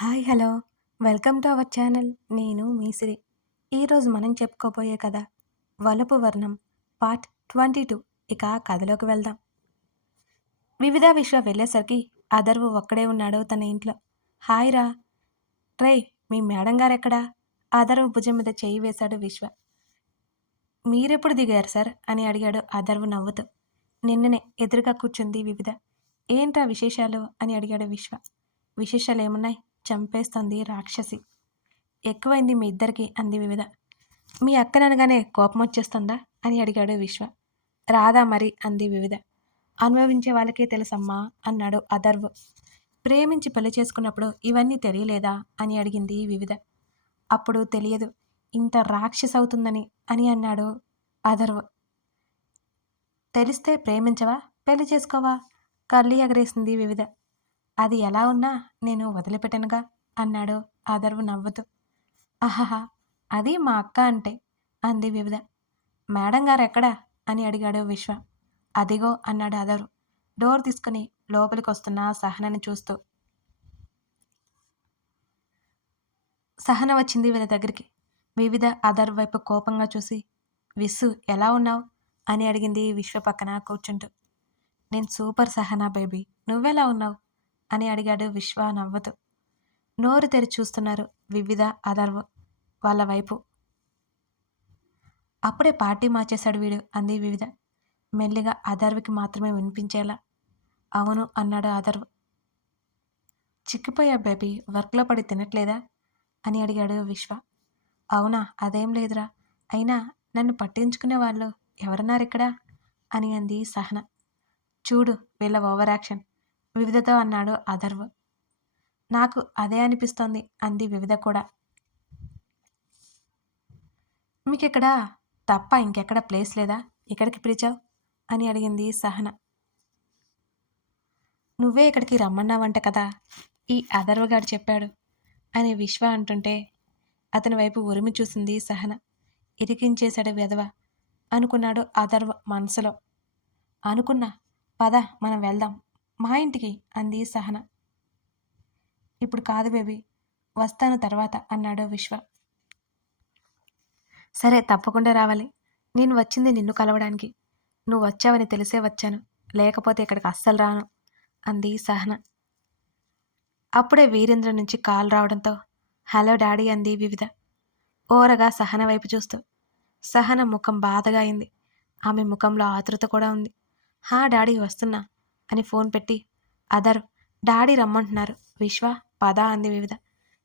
Hi hello. Welcome to our channel. నేను మీసిరి ఈరోజు మనం చెప్పుకోబోయే కథ వలపు వర్ణం పార్ట్ ట్వంటీ టూ. ఇక కథలోకి వెళ్దాం. వివిధ విశ్వ వెళ్ళేసరికి అదర్వు ఒక్కడే ఉన్నాడు తన ఇంట్లో. హాయ్ రా. రే మీ మేడం గారు ఎక్కడా? అదర్వు భుజం మీద చేయి వేశాడు విశ్వ. మీరెప్పుడు దిగారు సార్? అని అడిగాడు అదర్వు నవ్వుతూ. నిన్ననే ఎదురుగా కూర్చుంది వివిధ. ఏంట్రా విశేషాలు? అని అడిగాడు విశ్వ. విశేషాలు ఏమున్నాయి చంపేస్తుంది రాక్షసి. ఎక్కువైంది మీ ఇద్దరికి అంది వివిధ. మీ అక్కననగానే కోపం వచ్చేస్తుందా? అని అడిగాడు విశ్వ. రాదా మరి? అంది వివిధ. అనుభవించే వాళ్ళకే తెలుసమ్మా అన్నాడు అదర్వ్ ప్రేమించి పెళ్ళి చేసుకున్నప్పుడు ఇవన్నీ తెలియలేదా? అని అడిగింది వివిధ. అప్పుడు తెలియదు. ఇంత రాక్షస్ అవుతుందని అని అన్నాడు అదర్వ్ తెలిస్తే ప్రేమించవా? పెళ్ళి చేసుకోవా? కళ్ళి ఎగరేసింది వివిధ. అది ఎలా ఉన్నా నేను వదిలిపెట్టనుగా అన్నాడు ఆదర్వు నవ్వుతూ. ఆహాహా అది మా అక్క అంటే అంది వివిధ. మేడం గారు ఎక్కడా? అని అడిగాడు విశ్వ. అదిగో అన్నాడు అదరు డోర్ తీసుకుని లోపలికి వస్తున్న సహనని చూస్తూ. సహన వచ్చింది వీళ్ళ దగ్గరికి. వివిధ అదర్ వైపు కోపంగా చూసి విస్సు ఎలా ఉన్నావు? అని అడిగింది విశ్వ పక్కన కూర్చుంటూ. నేను సూపర్ సహనా బేబీ. నువ్వెలా ఉన్నావు? అని అడిగాడు విశ్వ నవ్వుతూ. నోరు తెరి చూస్తున్నారు వివిధ అదర్వ్ వాళ్ళ వైపు. అప్పుడే పార్టీ మార్చేశాడు వీడు అంది వివిధ. మెల్లిగా అదర్వ్కి మాత్రమే వినిపించేలా. అవును అన్నాడు అదర్వ్ చిక్కిపోయా బేబీ వర్క్లో పడి తినట్లేదా? అని అడిగాడు విశ్వ. అవునా అదేం లేదురా. అయినా నన్ను పట్టించుకునే వాళ్ళు ఎవరన్నారు ఇక్కడ? అని అంది సహన. చూడు వీళ్ళ ఓవర్ యాక్షన్ వివిధతో అన్నాడు అథర్వ్ నాకు అదే అనిపిస్తోంది అంది వివిధ కూడా. మీకు ఇక్కడ తప్ప ఇంకెక్కడ ప్లేస్ లేదా? ఇక్కడికి పిలిచావు? అని అడిగింది సహన. నువ్వే ఇక్కడికి రమ్మన్నావంట కదా ఈ అథర్వగాడు చెప్పాడు అని విశ్వ అంటుంటే అతని వైపు ఉరిమి చూసింది సహన. ఇరికించేశాడు వెధవ. అనుకున్నాడు అథర్వ మనసులో. అనుకున్నా పద మనం వెళ్దాం మా ఇంటికి అంది సహన. ఇప్పుడు కాదు బేబీ వస్తాను తర్వాత అన్నాడు విశ్వ. సరే తప్పకుండా రావాలి. నేను వచ్చింది నిన్ను కలవడానికి. నువ్వు వచ్చావని తెలిసే వచ్చాను. లేకపోతే ఇక్కడికి అస్సలు రాను అంది సహన. అప్పుడే వీరేంద్ర నుంచి కాల్ రావడంతో హలో డాడీ అంది వివిధ. ఓరగా సహన వైపు చూస్తూ సహన ముఖం బాధగా అయింది. ఆమె ముఖంలో ఆతృత కూడా ఉంది. హా డాడీ వస్తున్నా. అని ఫోన్ పెట్టి అదర్ డాడీ రమ్మంటున్నారు. విశ్వ పద అంది వివిధ.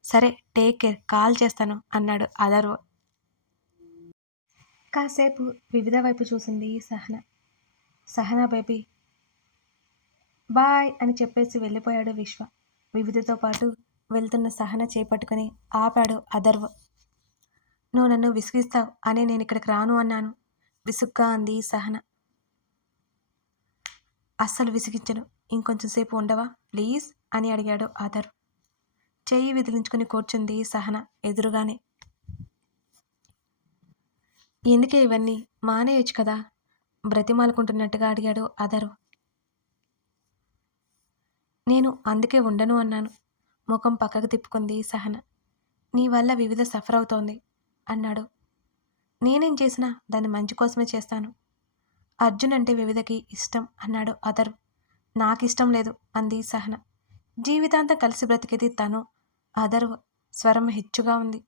సరే టేక్ కేర్ కాల్ చేస్తాను అన్నాడు అదర్ కాసేపు వివిధ వైపు చూసింది సహన. సహన బేబీ బాయ్ అని చెప్పేసి వెళ్ళిపోయాడు విశ్వ. వివిధతో పాటు వెళ్తున్న సహన చేపట్టుకుని ఆపాడు అదర్వ నువ్వు నన్ను విసిగిస్తావు అనే నేను ఇక్కడికి రాను అన్నాను. విసుగ్గా అంది సహన. అస్సలు విసిగించను. ఇంకొంచెం సేపు ఉండవా? ప్లీజ్ అని అడిగాడు ఆదర్. చెయ్యి విదిలించుకుని కూర్చుంది సహన ఎదురుగానే. ఎందుకే ఇవన్నీ? మానేయొచ్చు కదా? బ్రతిమాలుకుంటున్నట్టుగా అడిగాడు అదరు నేను అందుకే ఉండను అన్నాను. ముఖం పక్కకు తిప్పుకుంది సహన. నీ వల్ల వివిధ సఫర్ అవుతోంది అన్నాడు. నేనేం చేసినా దాన్ని మంచి కోసమే చేస్తాను. అర్జున్ అంటే వివిధకి ఇష్టం అన్నాడు అదర్ నాకిష్టం లేదు అంది సహన. జీవితాంతం కలిసి బ్రతికేది తను. అదర్వ్ స్వరం హెచ్చుగా ఉంది.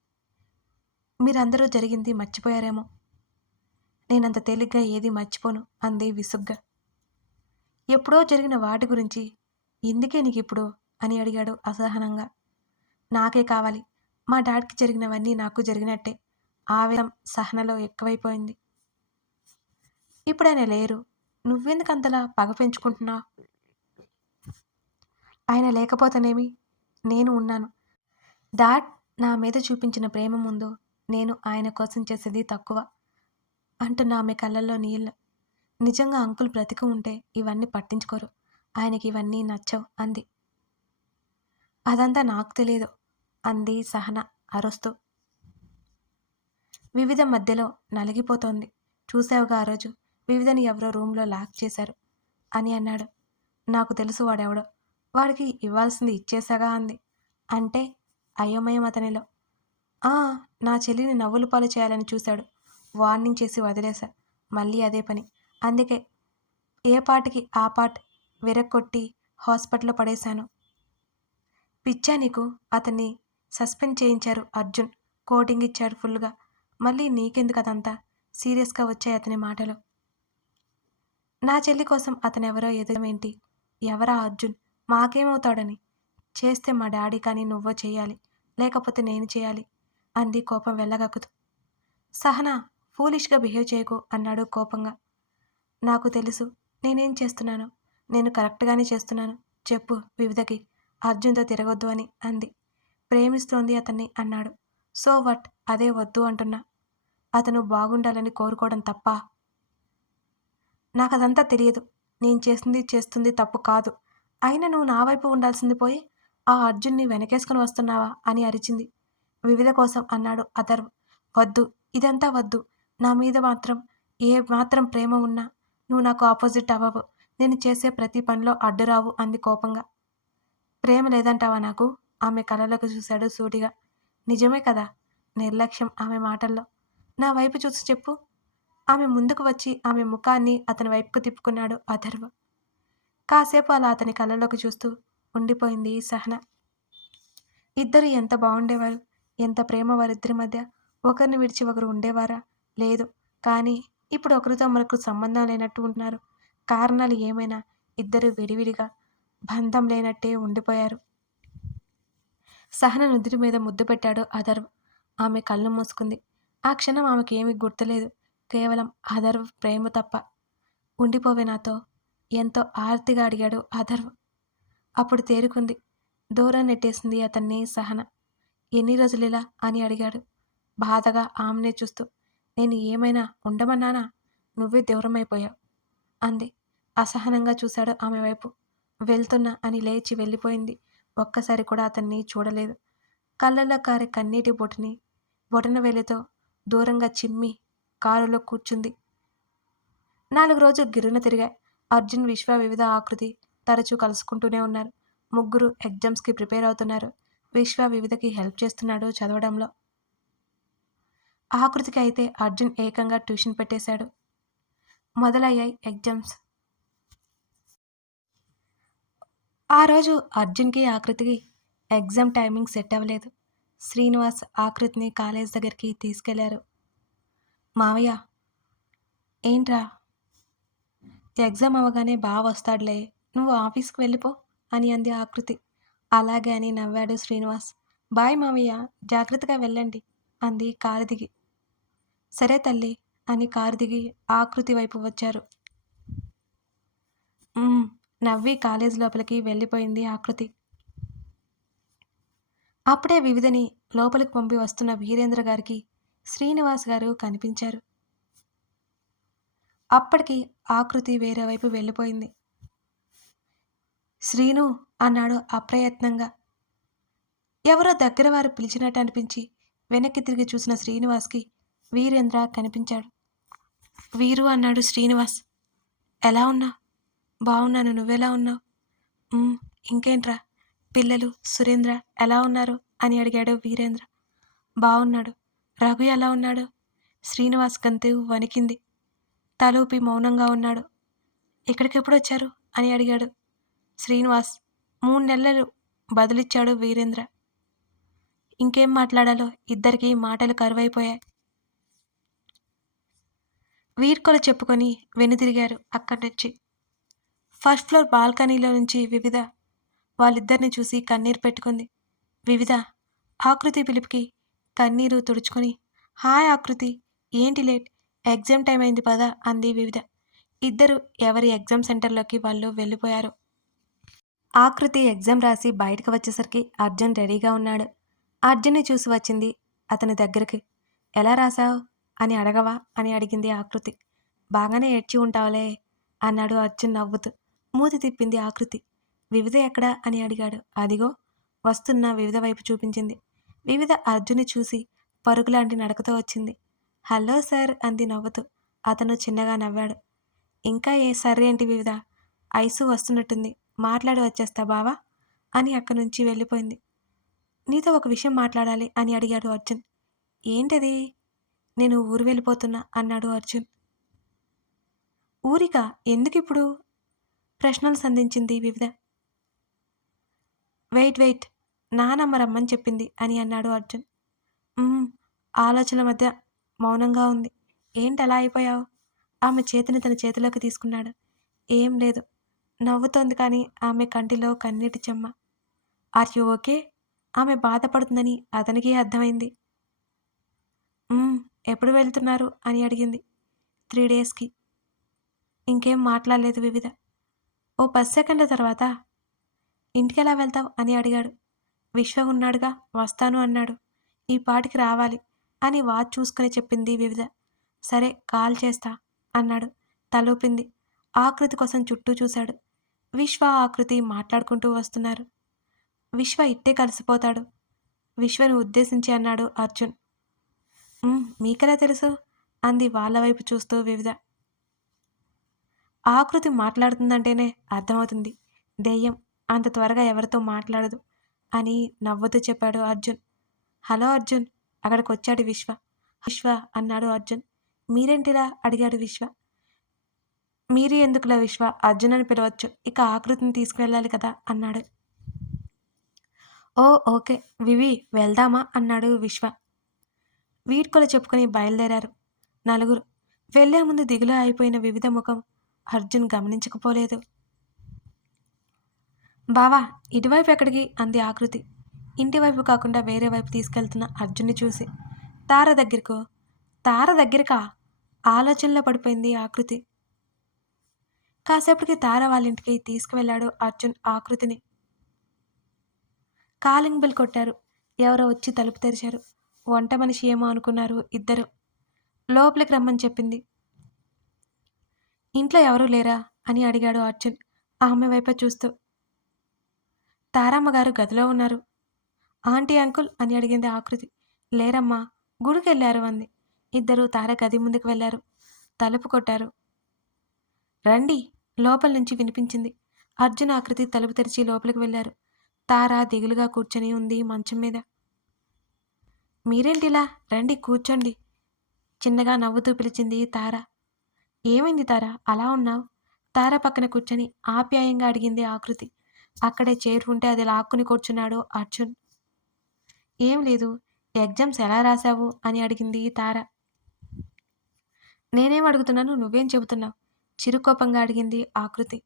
మీరందరూ జరిగింది మర్చిపోయారేమో. నేనంత తేలిగ్గా ఏది మర్చిపోను అంది విసుగ్గా. ఎప్పుడో జరిగిన వాటి గురించి ఎందుకే నీకు ఇప్పుడు అని అడిగాడు అసహనంగా. నాకే కావాలి. మా డాడ్కి జరిగినవన్నీ నాకు జరిగినట్టే. ఆవేదం సహనలో ఎక్కువైపోయింది. ఇప్పుడు ఆయన లేరు. నువ్వెందుకు అంతలా పగ పెంచుకుంటున్నా ఆయన లేకపోతేనేమి? నేను ఉన్నాను. డాడ్ నా మీద చూపించిన ప్రేమ ముందు నేను ఆయన కోసం చేసేది తక్కువ అంటున్న ఆమె కళ్ళల్లో నీళ్ళు నిజంగా అంకుల్ బ్రతికి ఉంటే ఇవన్నీ పట్టించుకోరు. ఆయనకి ఇవన్నీ నచ్చవు అంది. అదంతా నాకు తెలియదు అంది సహన అరుస్తూ. వివిధ మధ్యలో నలిగిపోతోంది. చూసావుగా ఆ రోజు వివిధని ఎవరో రూమ్లో లాక్ చేశారు అని అన్నాడు. నాకు తెలుసు వాడెవడో. వాడికి ఇవ్వాల్సింది ఇచ్చేసాగా అంది. అంటే అయోమయం అతనిలో. ఆ నా చెల్లిని నవ్వులు పాలు చేయాలని చూశాడు. వార్నింగ్ చేసి వదిలేశా. మళ్ళీ అదే పని. అందుకే ఏ పాటికి ఆ పాట్ విరక్కొట్టి హాస్పిటల్లో పడేశాను. పిచ్చా నీకు అతన్ని సస్పెండ్ చేయించారు అర్జున్. కోటింగ్ ఇచ్చాడు ఫుల్గా మళ్ళీ నీకెందుకు అదంతా? సీరియస్గా వచ్చాయి అతని మాటలు. నా చెల్లి కోసం అతనెవరో ఎవరో ఎదురమేంటి ఎవరా అర్జున్? మాకేమవుతాడని? చేస్తే మా డాడీ కానీ నువ్వో చేయాలి. లేకపోతే నేను చేయాలి అంది కోపం వెళ్ళగక్కుతూ. సహనా ఫూలిష్గా బిహేవ్ చేయకు అన్నాడు కోపంగా. నాకు తెలుసు నేనేం చేస్తున్నాను. నేను కరెక్ట్గానే చేస్తున్నాను. చెప్పు వివిధకి. అర్జున్తో తిరగొద్దు అని అంది. ప్రేమిస్తోంది అతన్ని అన్నాడు. So what? అదే వద్దు అంటున్నా. అతను బాగుండాలని కోరుకోవడం తప్ప? నాకు అదంతా తెలియదు నేను చేసింది చేస్తుంది తప్పు కాదు. అయినా నువ్వు నా వైపు ఉండాల్సింది పోయి ఆ అర్జున్ని వెనకేసుకుని వస్తున్నావా అని అరిచింది. వివిధ కోసం అన్నాడు అథర్వ్. వద్దు ఇదంతా వద్దు. నా మీద మాత్రం ఏ మాత్రం ప్రేమ ఉన్నా నువ్వు నాకు ఆపోజిట్ అవ్వవు. నేను చేసే ప్రతి పనిలో అడ్డురావు అంది కోపంగా. ప్రేమ లేదంటావా నాకు? ఆమె కళ్ళలోకి చూశాడు సూటిగా. నిజమే కదా నిర్లక్ష్యం ఆమె మాటల్లో. నా వైపు చూసి చెప్పు. ఆమె ముందుకు వచ్చి ఆమె ముఖాన్ని అతని వైపుకు తిప్పుకున్నాడు అథర్వ. కాసేపు అలా అతని కళ్ళలోకి చూస్తూ ఉండిపోయింది సహన. ఇద్దరు ఎంత బాగుండేవారు ఎంత ప్రేమ వారిద్దరి మధ్య? ఒకరిని విడిచి ఒకరు ఉండేవారా? లేదు. కానీ ఇప్పుడు ఒకరితో మనకు సంబంధం లేనట్టు ఉంటున్నారు కారణాలు ఏమైనా? ఇద్దరు విడివిడిగా బంధం లేనట్టే ఉండిపోయారు. సహన నుదుటి మీద ముద్దు పెట్టాడు అధర్వ్ ఆమె కళ్ళు మూసుకుంది. ఆ క్షణం ఆమెకి ఏమీ గుర్తులేదు. కేవలం అధర్వ్ ప్రేమ తప్ప ఉండిపోవే నాతో. ఎంతో ఆర్తిగా అడిగాడు అధర్వ్. అప్పుడు తేరుకుంది. దూరం నెట్టేసింది అతన్ని సహన. ఎన్ని రోజులిలా అని అడిగాడు. బాధగా ఆమెనే చూస్తూ నేను ఏమైనా ఉండమన్నానా? నువ్వే దూరమైపోయావు అంది. అసహనంగా చూశాడు ఆమె వైపు. వెళ్తున్నా అని లేచి వెళ్ళిపోయింది. ఒక్కసారి కూడా అతన్ని చూడలేదు. కళ్ళల్లో కారే కన్నీటి బొటిని బొటన వేలితో దూరంగా చిమ్మి కారులో కూర్చుంది. నాలుగు రోజులు గిరున తిరిగాయి. అర్జున్ విశ్వ వివిధ ఆకృతి తరచూ కలుసుకుంటూనే ఉన్నారు. ముగ్గురు ఎగ్జామ్స్కి ప్రిపేర్ అవుతున్నారు. విశ్వ వివిధకి హెల్ప్ చేస్తున్నాడు చదవడంలో. ఆకృతికి అయితే అర్జున్ ఏకంగా ట్యూషన్ పెట్టేశాడు. మొదలయ్యాయి ఎగ్జామ్స్. ఆ రోజు అర్జున్కి ఆకృతికి ఎగ్జామ్ టైమింగ్ సెట్ అవ్వలేదు. శ్రీనివాస్ ఆకృతిని కాలేజ్ దగ్గరికి తీసుకెళ్ళారు. మావయ్య ఏంట్రా? ఎగ్జామ్ అవ్వగానే బాగా వస్తాడులే నువ్వు ఆఫీస్కి వెళ్ళిపో అని అంది ఆకృతి. అలాగే అని నవ్వాడు శ్రీనివాస్. బాయ్ మావయ్య జాగ్రత్తగా వెళ్ళండి అంది కారు దిగి. సరే తల్లి అని కారు దిగి ఆకృతి వైపు వచ్చారు. నవ్వి కాలేజ్ లోపలికి వెళ్ళిపోయింది ఆకృతి. అప్పుడే వివిధని లోపలికి పంపి వస్తున్న వీరేంద్ర గారికి శ్రీనివాస్ గారు కనిపించారు. అప్పటికి ఆకృతి వేరే వైపు వెళ్ళిపోయింది. శ్రీను అన్నాడు అప్రయత్నంగా. ఎవరో దగ్గర వారు పిలిచినట్టు అనిపించి వెనక్కి తిరిగి చూసిన శ్రీనివాస్కి వీరేంద్ర కనిపించాడు. వీరు అన్నాడు శ్రీనివాస్ ఎలా ఉన్నావు బాగున్నాను నువ్వెలా ఉన్నావు? ఇంకేంట్రా? పిల్లలు సురేంద్ర ఎలా ఉన్నారు? అని అడిగాడు వీరేంద్ర. బాగున్నాడు రఘు ఎలా ఉన్నాడు? శ్రీనివాస్ గంతు వణికింది. తలూపి మౌనంగా ఉన్నాడు. ఎక్కడికెప్పుడు వచ్చారు అని అడిగాడు. శ్రీనివాస్ మూడు నెలలు బదులిచ్చాడు వీరేంద్ర. ఇంకేం మాట్లాడాలో? ఇద్దరికీ మాటలు కరువైపోయాయి. వీర్కొలు చెప్పుకొని వెనుదిరిగారు అక్కడి నుంచి ఫస్ట్ ఫ్లోర్ బాల్కనీలో నుంచి వివిధ వాళ్ళిద్దరిని చూసి కన్నీరు పెట్టుకుంది. వివిధ ఆకృతి పిలుపుకి కన్నీరు తుడుచుకొని హాయ్ ఆకృతి ఏంటి లేట్? ఎగ్జామ్ టైం అయింది పదా? అంది వివిధ. ఇద్దరు ఎవరి ఎగ్జామ్ సెంటర్లోకి వాళ్ళు వెళ్ళిపోయారు. ఆకృతి ఎగ్జామ్ రాసి బయటకు వచ్చేసరికి అర్జున్ రెడీగా ఉన్నాడు. అర్జున్ని చూసి వచ్చింది అతని దగ్గరికి. ఎలా రాసావు? అని అడగవా? అని అడిగింది ఆకృతి. బాగానే ఏడ్చి ఉంటావులే అన్నాడు అర్జున్ నవ్వుతూ. మూతి తిప్పింది ఆకృతి. వివిధ ఎక్కడా? అని అడిగాడు. అదిగో వస్తున్న వివిధ వైపు చూపించింది. వివిధ అర్జున్ని చూసి పరుగులాంటి నడకతో వచ్చింది. హలో సార్ అంది నవ్వుతూ. అతను చిన్నగా నవ్వాడు. ఇంకా ఏ సరే ఏంటి వివిధ? ఐసు వస్తున్నట్టుంది. మాట్లాడి వచ్చేస్తా బావా అని అక్కడి నుంచి వెళ్ళిపోయింది. నీతో ఒక విషయం మాట్లాడాలి అని అడిగాడు అర్జున్. ఏంటది? నేను ఊరు వెళ్ళిపోతున్నా అన్నాడు అర్జున్. ఊరిక? ఎందుకిప్పుడు ప్రశ్నలు సంధించింది వివిధ. Wait wait. నానమ్మ రమ్మని చెప్పింది అని అన్నాడు అర్జున్. ఆలోచన మధ్య మౌనంగా ఉంది. ఏంటి అలా అయిపోయావు? ఆమె చేతిని తన చేతిలోకి తీసుకున్నాడు. ఏం లేదు. నవ్వుతోంది కానీ ఆమె కంటిలో కన్నీటి చెమ్మ. Are you okay? ఆమె బాధపడుతుందని అతనికి అర్థమైంది. ఎప్పుడు వెళ్తున్నారు? అని అడిగింది. త్రీ డేస్కి. ఇంకేం మాట్లాడలేదు వివిధ. ఓ పది సెకండ్ల తర్వాత. ఇంటికి ఎలా వెళ్తావు? అని అడిగాడు. విశ్వ ఉన్నాడుగా వస్తాను అన్నాడు. ఈ పాటికి రావాలి అని వాచ్ చూసుకుని చెప్పింది వివిధ. సరే కాల్ చేస్తా అన్నాడు. తలూపింది. ఆకృతి కోసం చుట్టూ చూశాడు. విశ్వ ఆకృతి మాట్లాడుకుంటూ వస్తున్నారు. విశ్వ ఇట్టే కలిసిపోతాడు. విశ్వను ఉద్దేశించి అన్నాడు అర్జున్. మీకెలా తెలుసు? అంది వాళ్ళ వైపు చూస్తూ వివిధ. ఆకృతి మాట్లాడుతుందంటేనే అర్థమవుతుంది. దెయ్యం అంత త్వరగా ఎవరితో మాట్లాడదు. అని నవ్వుతూ చెప్పాడు అర్జున్. హలో అర్జున్ అక్కడికి వచ్చాడు విశ్వ. విశ్వ అన్నాడు అర్జున్. మీరేంటిలా? అడిగాడు విశ్వ. మీరు ఎందుకులా విశ్వ? అర్జున్ అని పిలవచ్చు. ఇక ఆకృతిని తీసుకువెళ్ళాలి కదా? అన్నాడు. ఓ ఓకే. వివి వెళ్దామా? అన్నాడు విశ్వ. వీడ్కొలు చెప్పుకొని బయలుదేరారు. నలుగురు. వెళ్ళే ముందు దిగులు అయిపోయిన వివిధ ముఖం అర్జున్ గమనించకపోలేదు. బావా ఇటువైపు ఎక్కడికి? అంది ఆకృతి. ఇంటివైపు కాకుండా వేరే వైపు తీసుకెళ్తున్న అర్జున్ని చూసి. తార దగ్గరకు. తార దగ్గరకా? ఆలోచనలో పడిపోయింది ఆకృతి. కాసేపటికి తార వాళ్ళ ఇంటికి తీసుకువెళ్ళాడు అర్జున్ ఆకృతిని. కాలింగ్ బిల్ కొట్టారు. ఎవరో వచ్చి తలుపు తెరిచారు. వంట మనిషి ఏమో అనుకున్నారు ఇద్దరు. లోపలికి రమ్మని చెప్పింది. ఇంట్లో ఎవరూ లేరా? అని అడిగాడు అర్జున్. ఆమె వైపే చూస్తూ. తారమ్మ గారు గదిలో ఉన్నారు. ఆంటీ అంకుల్ అని అడిగింది ఆకృతి. లేరమ్మా గుడికెళ్ళారు అంది. ఇద్దరు తార గది ముందుకు వెళ్ళారు తలుపు కొట్టారు. రండి లోపల నుంచి వినిపించింది. అర్జున్ ఆకృతి తలుపు తెరిచి లోపలికి వెళ్ళారు తార దిగులుగా కూర్చొని ఉంది మంచం మీద. మీరేంటిలా? రండి కూర్చోండి. చిన్నగా నవ్వుతూ పిలిచింది తార. ఏమైంది తార? అలా ఉన్నావు? తార పక్కన కూర్చొని ఆప్యాయంగా అడిగింది ఆకృతి. అక్కడే చైర్ ఉంటే అది లాక్కుని కూర్చున్నాడు అర్జున్. ఏం లేదు ఎగ్జామ్స్ ఎలా రాశావు? అని అడిగింది తార. నేనేం అడుగుతున్నాను? నువ్వేం చెబుతున్నావు? చిరుకోపంగా అడిగింది ఆకృతి.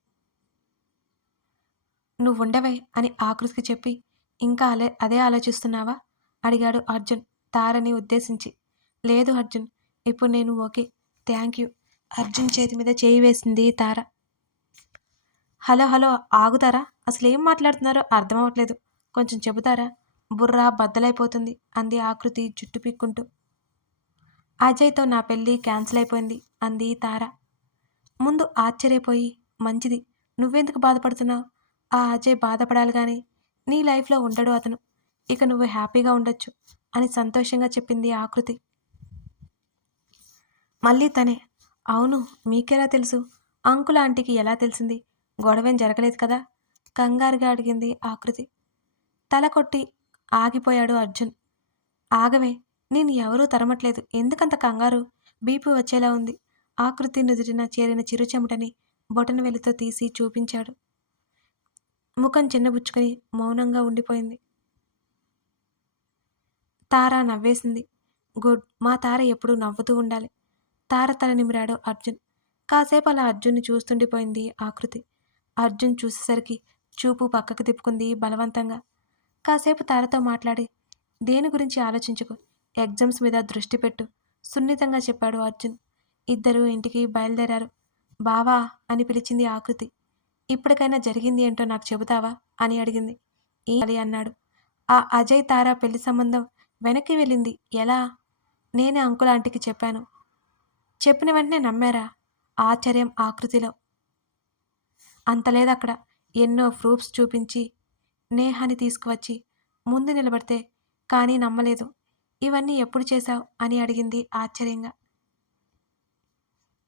నువ్వుండవే అని ఆకృతికి చెప్పి ఇంకా అలే అదే ఆలోచిస్తున్నావా? అడిగాడు అర్జున్ తారని ఉద్దేశించి. లేదు అర్జున్ ఇప్పుడు నేను ఓకే థ్యాంక్ యూ. అర్జున్ చేతి మీద చేయి వేసింది తార. Hello hello ఆగుతారా? అసలు ఏం మాట్లాడుతున్నారో అర్థం అవ్వట్లేదు కొంచెం చెబుతారా? బుర్రా బద్దలైపోతుంది అంది ఆకృతి జుట్టు పీక్కుంటూ. అజయ్తో నా పెళ్ళి క్యాన్సిల్ అయిపోయింది అంది తార. ముందు ఆశ్చర్యపోయి మంచిది నువ్వెందుకు బాధపడుతున్నావు? ఆ అజయ్ బాధపడాలి కానీ నీ లైఫ్లో ఉండడు అతను. ఇక నువ్వు హ్యాపీగా ఉండొచ్చు అని సంతోషంగా చెప్పింది ఆకృతి. మళ్ళీ తనే అవును మీకెలా తెలుసు? అంకుల్ ఆంటీకి ఎలా తెలిసింది? గొడవేం జరగలేదు కదా? కంగారుగా అడిగింది ఆకృతి. తల కొట్టి ఆగిపోయాడు అర్జున్. ఆగవే నేను ఎవరూ తరమట్లేదు. ఎందుకంత కంగారు? బీపీ వచ్చేలా ఉంది. ఆకృతి నుదుటిన చేరిన చిరు చెమటని బొటన వెలితో తీసి చూపించాడు. ముఖం చిన్నబుచ్చుకొని మౌనంగా ఉండిపోయింది. తార నవ్వేసింది. గుడ్ మా తార ఎప్పుడూ నవ్వుతూ ఉండాలి. తార తల నిమిరాడు అర్జున్. కాసేపు అలా అర్జున్ని చూస్తుండిపోయింది ఆకృతి. అర్జున్ చూసేసరికి చూపు పక్కకు తిప్పుకుంది బలవంతంగా. కాసేపు తారతో మాట్లాడి దేని గురించి ఆలోచించకు ఎగ్జామ్స్ మీద దృష్టి పెట్టు సున్నితంగా చెప్పాడు అర్జున్. ఇద్దరూ ఇంటికి బయలుదేరారు. బావా అని పిలిచింది ఆకృతి ఇప్పటికైనా జరిగింది ఏంటో నాకు చెబుతావా అని అడిగింది. ఏ అన్నాడు. ఆ అజయ్ తారా పెళ్ళి సంబంధం వెనక్కి వెళ్ళింది. ఎలా? నేనే అంకుల ఆంటీకి చెప్పాను. చెప్పిన వెంటనే నమ్మారా? ఆశ్చర్యం ఆకృతిలో అంత లేదక్కడ. ఎన్నో ప్రూఫ్స్ చూపించి నేహాని తీసుకువచ్చి ముందు నిలబడితే కానీ నమ్మలేదు. ఇవన్నీ ఎప్పుడు చేశావు? అని అడిగింది ఆశ్చర్యంగా.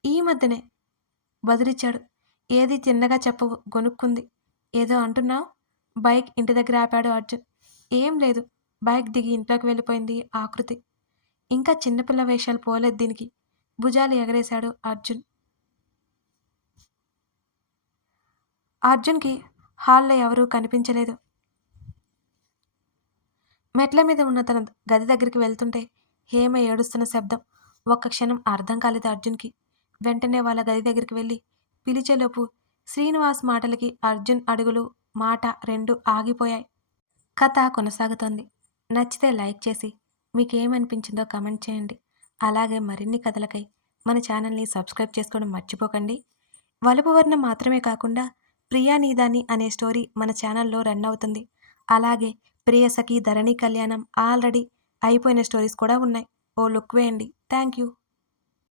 ఈ మధ్యనే బదులిచ్చాడు. ఏది తిన్నగా చెప్పవు గొనుక్కుంది ఏదో అంటున్నావు? బైక్ ఇంటి దగ్గర ఆపాడు అర్జున్. ఏం లేదు బైక్ దిగి ఇంట్లోకి వెళ్ళిపోయింది ఆకృతి. ఇంకా చిన్నపిల్ల వేషాలు పోలేదు దీనికి. భుజాలు ఎగరేశాడు అర్జున్. అర్జున్కి హాల్లో ఎవరూ కనిపించలేదు. మెట్ల మీద ఉన్న తన గది దగ్గరికి వెళ్తుంటే హేమ ఏడుస్తున్న శబ్దం ఒక్క క్షణం అర్థం కాలేదు అర్జున్కి. వెంటనే వాళ్ళ గది దగ్గరికి వెళ్ళి పిలిచేలోపు శ్రీనివాస్ మాటలకి అర్జున్ అడుగులు మాట రెండు ఆగిపోయాయి. కథ కొనసాగుతోంది. నచ్చితే లైక్ చేసి మీకేమనిపించిందో కమెంట్ చేయండి. అలాగే మరిన్ని కథలకై మన ఛానల్ని సబ్స్క్రైబ్ చేసుకోవడం మర్చిపోకండి. వలుపు వర్ణం మాత్రమే కాకుండా ప్రియా నీదాని అనే స్టోరీ మన ఛానల్లో రన్ అవుతుంది. అలాగే ప్రియసఖి ధరణి కళ్యాణం ఆల్రెడీ అయిపోయిన స్టోరీస్ కూడా ఉన్నాయి. ఓ లుక్ వేయండి. Thank you.